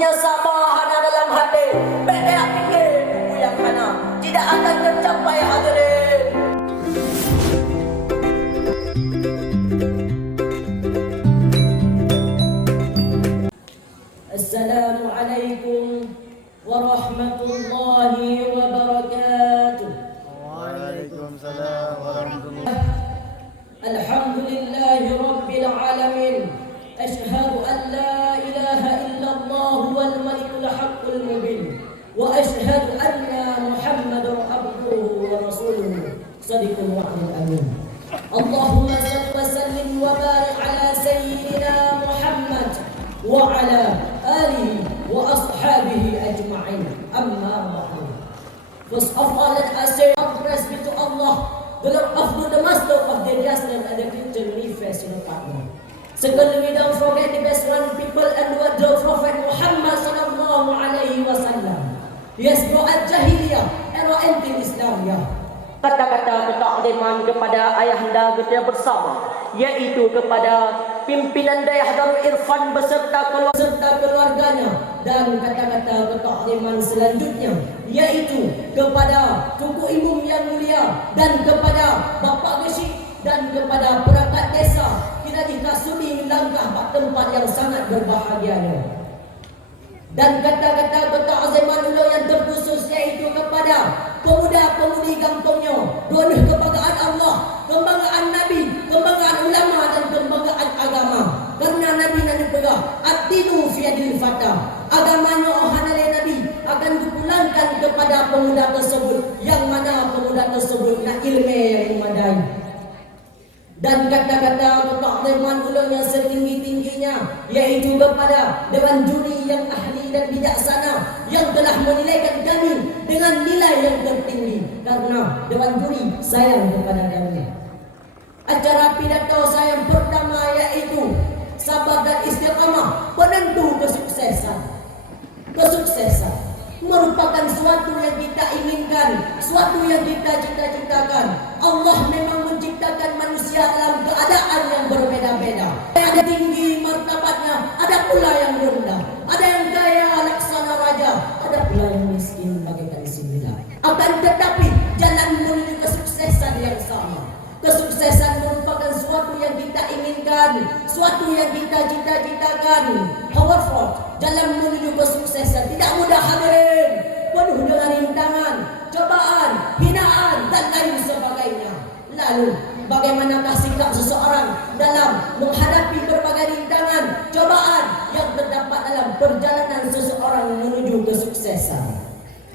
Punya sabar hana dalam hati, beda fikir buku yang hana tidak akan tercapai hadirin. Assalamualaikum warahmatullahi wabarakatuh. Waalaikumsalam warahmatullahi wabarakatuh. Alhamdulillahi rabbil alamin. Ashhadu an la ilaha illallah wal malikul haqqul mubin. Wa ashhadu anna Muhammadar abduhu wa rasuluhu sadiqul wa'dil amin. Allahumma salli wa sallim wa barik ala sayyidina Muhammad wa ala alihi wa ashabihi ajma'in. Amma ba'du. First of all, let us say praise be to Allah, the Lord of the Master of the Jasmine and the Christian manifest in the partner. Secondly, we don't forget the best one people and what the Prophet Muhammad sallallahu alaihi wasallam. Yes, doa jahiliyah, era anti-Islamiyah. Kata-kata ketakliman kepada ayahanda kita bersama, yaitu kepada pimpinan Dayah Darul Irfan beserta keluarganya, dan kata-kata ketakliman selanjutnya yaitu kepada Tunku Imam yang mulia dan kepada Bapak Gesyik dan kepada perangkat desa kita dikasumi langkah ke tempat yang sangat berbahagianya. Dan kata-kata ketakziman dulu yang terkhusus yaitu kepada pemuda-pemudi kampungnya, donih kebanggaan Allah, kebanggaan Nabi, kebanggaan ulama dan kebanggaan agama. Karena Nabi Nabi pegah at-tinu fi yadil fata, agamanya oleh Nabi akan dipulangkan kepada pemuda tersebut, yang mana pemuda tersebut nak ilmu yang memadai. Dan kata-kata ketakliman ulangnya setinggi-tingginya yaitu kepada Dewan Juri yang ahli dan bijaksana yang telah menilaikan kami dengan nilai yang tertinggi, karena Dewan Juri sayang kepada kami. Acara pidato saya yang pertama yaitu sabar dan istiqamah penentu kesuksesan. Kesuksesan merupakan suatu yang kita inginkan, suatu yang kita cita-citakan. Allah memang menciptakan manusia dalam keadaan yang berbeda-beda. Ada tinggi martabatnya, ada pula yang rendah. Ada yang kaya laksana raja, ada pula yang miskin bagaikan sinila. Akan tetapi jalan menuju kesuksesan yang sama. Kesuksesan merupakan suatu yang kita inginkan, suatu yang kita cita-citakan. However, jalan menuju kesuksesan tidak mudah hadirin, penuh dengan rintangan, cobaan, hinaan dan lain sebagainya. Lalu, bagaimanakah sikap seseorang dalam menghadapi berbagai rintangan, cobaan yang terdapat dalam perjalanan seseorang menuju kesuksesan?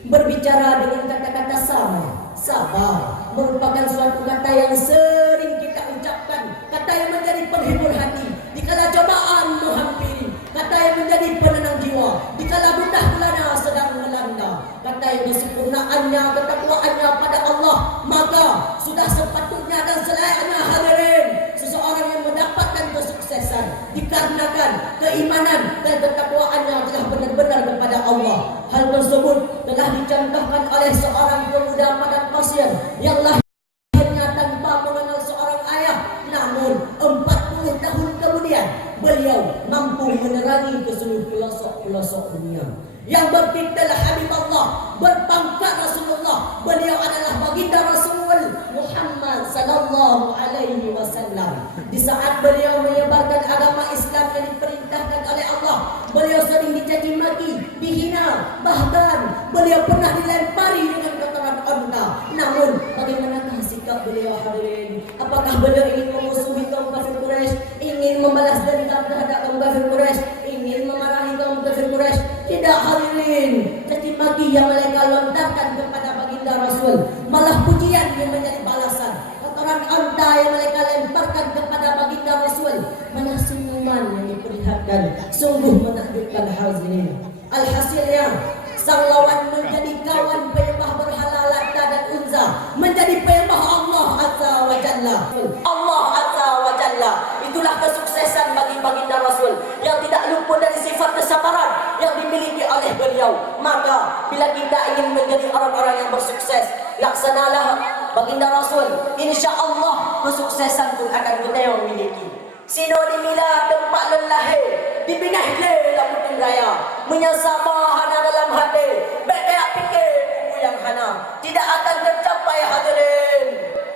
Berbicara dengan kata-kata sama, sabar merupakan suatu kata yang sering kita ucapkan, kata yang menjadi penghibur hati dikala cobaan menghampiri, kata yang menjadi penenang jiwa dikala gundah gulana sedang melanda, kata yang kesempurnaannya, ketakwaannya pada Allah. Maka sudah sepatutnya dan selayaknya hadirin seseorang yang mendapatkan kesuksesan dikarenakan keimanan dan ketakwaannya telah benar-benar kepada Allah. Hal tersebut telah dicontohkan oleh seorang pemuda padang pasir yang lahirnya tanpa mengenal seorang ayah, namun 40 tahun kemudian beliau mampu menerangi ke seluruh pelosok-pelosok dunia. Yang bertitel Habib Allah, berpangkat Rasulullah, beliau adalah baginda Rasul Muhammad sallallahu alaihi wasallam. Di saat beliau menyebarkan agama Islam yang diperintahkan oleh Allah, beliau sering dicaci maki, dihina, bahkan beliau pernah dilempari dengan kotoran unta. Namun bagaimanakah sikap beliau hadirin? Apakah beliau ingin memusuhi kaum kafir Quraisy, ingin membalas dendam terhadap kaum kafir Quraisy, ingin memarahi kaum kafir Quraisy? Tidak hadirin, caci maki yang mereka lontarkan kepada baginda Rasul malah pujian yang menjadi balasan. Kotoran unta yang mereka lemparkan kepada baginda Rasul malah senyuman yang diperlihatkan. Sungguh menakjubkan hadirin. Alhasilnya sang lawan menjadi kawan penyembah berhala Lata dan Uzza, menjadi penyembah Allah Azza wa Jalla. Allah Azza wa Jalla, itulah kesuksesan bagi baginda Rasul yang tidak luput dari sifat kesabaran yang dimiliki oleh beliau. Maka bila kita ingin menjadi orang-orang yang bersukses, laksanalah baginda Rasul, insya-Allah kesuksesan pun akan kita miliki. Sino dimila tempat lelahir, dibinah le la puting raya menyasabah hana dalam hati beda fikir buku yang hana tidak akan tercapai hadirin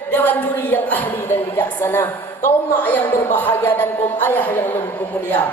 dewan juri yang ahli dan bijaksana, kaum mak yang berbahagia dan kaum ayah yang mulia.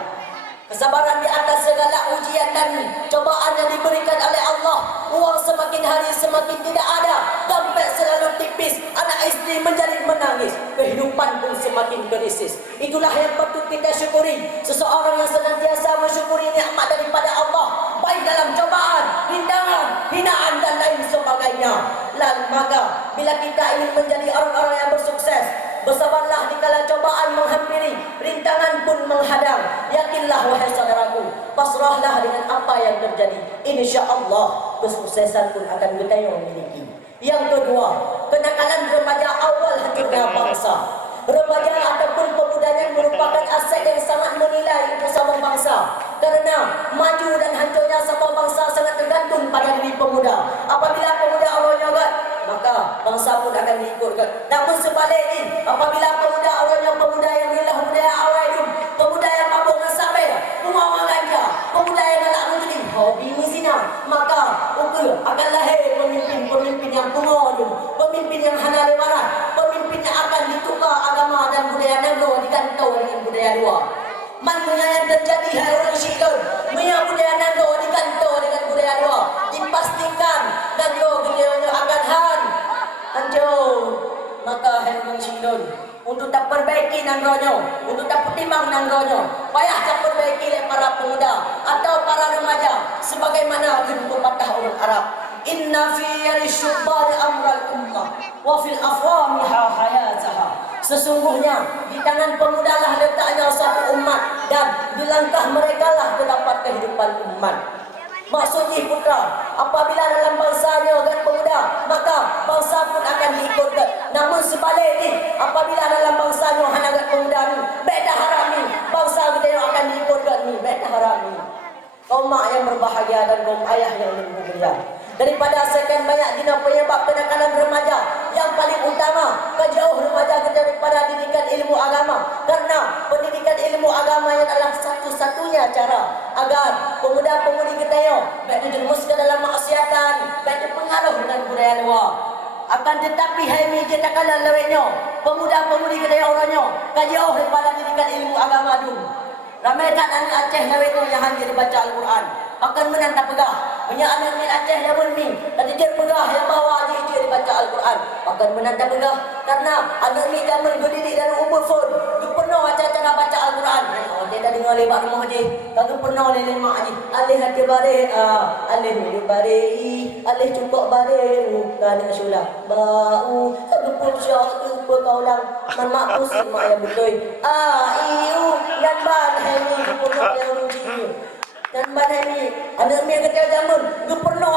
Kesabaran di atas segala ujian dan cobaan yang diberikan oleh Allah. Uang semakin hari semakin tidak ada, dompet selalu tipis, anak istri menjadi menangis, kehidupan pun semakin krisis. Itulah yang patut kita syukuri. Seseorang yang senantiasa mensyukuri nikmat daripada Allah, baik dalam cobaan, rintangan, hinaan dan lain sebagainya. Lalu maka bila kita ingin menjadi orang-orang yang bersukses, bersabarlah dikala cobaan menghampiri, rintangan pun menghadang. Yakinlah wahai saudaraku, pasrahlah dengan apa yang terjadi. InsyaAllah kesuksesan pun akan kita yang miliki. Yang kedua, kenakalan remaja awal hancurnya bangsa. Remaja ataupun pemudanya merupakan aset yang sangat menilai untuk sebuah bangsa. Kerana maju dan hancurnya sebuah bangsa sangat tergantung pada diri pemuda. Apabila pemuda orangnya kan, maka bangsa pun akan diikutkan. Namun sebaliknya, apabila pemuda orangnya pemuda yang rilah, budaya awal itu, pemuda yang mabuk dengan sabar, pengawan ganja, pemuda yang nak menjadi hobi zina, maka akan lahir pemimpin-pemimpin yang pengawan, pemimpin yang hana lewaran, pemimpin yang akan ditukar agama dan budaya negara digantau dengan budaya luar. Mana yang terjadi hai orang Syiah, punya budaya negara digantau dengan budaya luar, dipastikan negara budayanya akan hancur. Maka hai orang Syiah, untuk tak perbaiki negaranya, untuk tak pertimbang negaranya, payah tak perbaiki oleh para pemuda atau para remaja, sebagaimana untuk patah orang Arab. Inna fi al-syubbar amral ummah wa fil afwamiha hayataha. Sesungguhnya di tangan pemuda lah letaknya satu umat, dan di langkah mereka lah terdapat kehidupan umat. Maksudnya putra, apabila dalam bangsanya kan pemuda, maka bangsa pun akan diikutkan. Namun sebaliknya, apabila dalam bangsanya hanya pemuda ni, beda harap ni, bangsa kita yang akan diikutkan ni, beda harap ni. Kaum mak yang berbahagia dan kaum ayah yang mulia. Daripada sekian banyak jenis penyebab kenakalan remaja, yang paling utama kejauh remaja kita daripada didikan ilmu agama. Karena pendidikan ilmu agama yang adalah satu-satunya cara agar pemuda-pemudi kita yang baik terjerumus ke dalam maksiatan, baik terpengaruh dengan budaya luar. Akan tetapi hai mi kita kalah lewetnya, pemuda-pemudi kita yang orangnya kejauh daripada didikan ilmu agama tu. Ramai tak anak Aceh lewet tu yang hanya dibaca Al-Quran, akan menang tak pegah. Banyak anak Aceh yang bermi, tadi dia pegah yang bawa dia dibaca Al-Quran, akan menang tak pegah. Karena anak ni zaman berdidik dari umur phone, dia penuh acara baca Al-Quran. Dia dah dengar lewat rumah je, kagak pernah lemak je. Alih hati bare, alih hidup bare, alih cukup bare, bukan syulah bau. Kagak pun syak tu perkaulang, man mak pusing mak yang betul. Iu dan ban hemi pernah yang rugi. Dan ban hemi, anak mi kata zaman, dia pernah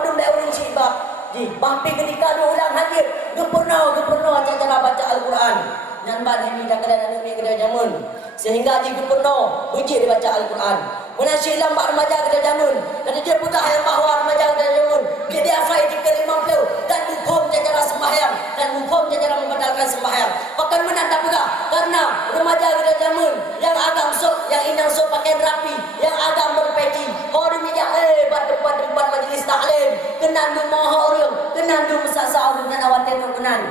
dum dak orang sibak. Ji, bampi ketika dia ulang hadir, dia pernah cara baca Al-Quran. Dan ban hemi dah kena anak mi kata zaman. Sehingga dia pernah uji dia baca Al-Quran. Menasih lambat remaja kita jamun, dan dia pegah yang bahawa remaja kita jamun, dia hafal di ke-50 dan hukum cara sembahyang dan hukum cara membatalkan sembahyang. Bahkan menang tak pegah, karena remaja kita jamun yang agak sok, yang inang sok pakai rapi, yang agak berpeci, orang meja tempat majlis taklim, kenan du maha orang, kenan du mesasa orang dan awat tentu kenan.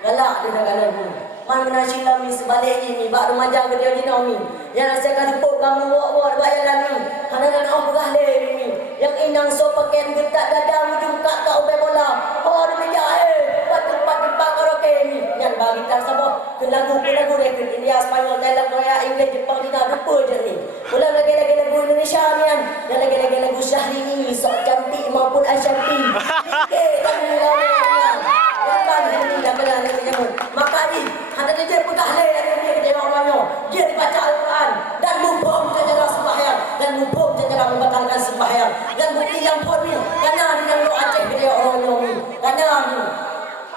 Galak dia galak ni. Man menasih lami sebalik ini, bak remaja ke dia jina ni. Yang rasa kan dipuk kamu buat bayaran ni. Hana-hana oh begah le ni. Yang inang so pakaian getak dada ujung kak ubai bola. Oh dia meja tempat karaoke ni. Yang bagi tak sabar ke lagu rekod India, Spanyol, Thailand, Korea, Inggeris, Jepang, Cina, apa je ni. Ulang lagi lagu Indonesia ni kan. Dan lagi lagu Syahrini, Sok Cantik maupun Ashanti. Okey, tak mula ni. Maka ni ada dia pegah le dia kena orangnya, dia dibaca Al-Quran dan mumpung cara sembahyang dan mumpung cara membatalkan sembahyang dan bukti yang pun ni kerana dia doa Aceh dia orangnya ni kerana ni.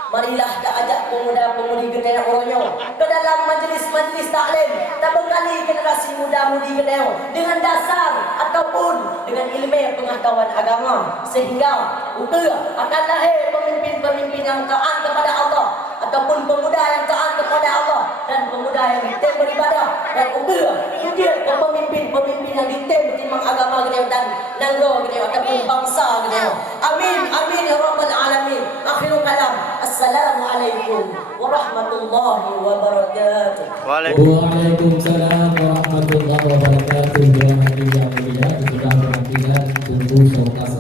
Marilah kita ajak pemuda-pemudi kita orangnya ke dalam majlis-majlis taklim, tak bekali generasi muda-mudi kita dengan dasar ataupun dengan ilmu pengetahuan agama, sehingga akan lahir pemimpin-pemimpin yang taat kepada Allah ataupun pemuda yang taat kepada kepada Allah dan pemuda yang ditim beribadah dan ujian pemimpin yang ditim beriman agama kita dan negara kita ataupun bangsa kita. Amin amin ya rabbal alamin. Akhirul kalam. Assalamualaikum warahmatullahi wabarakatuh. Waalaikumsalam warahmatullahi wabarakatuh. Yang mulia, sudah penampilan tunggu sebentar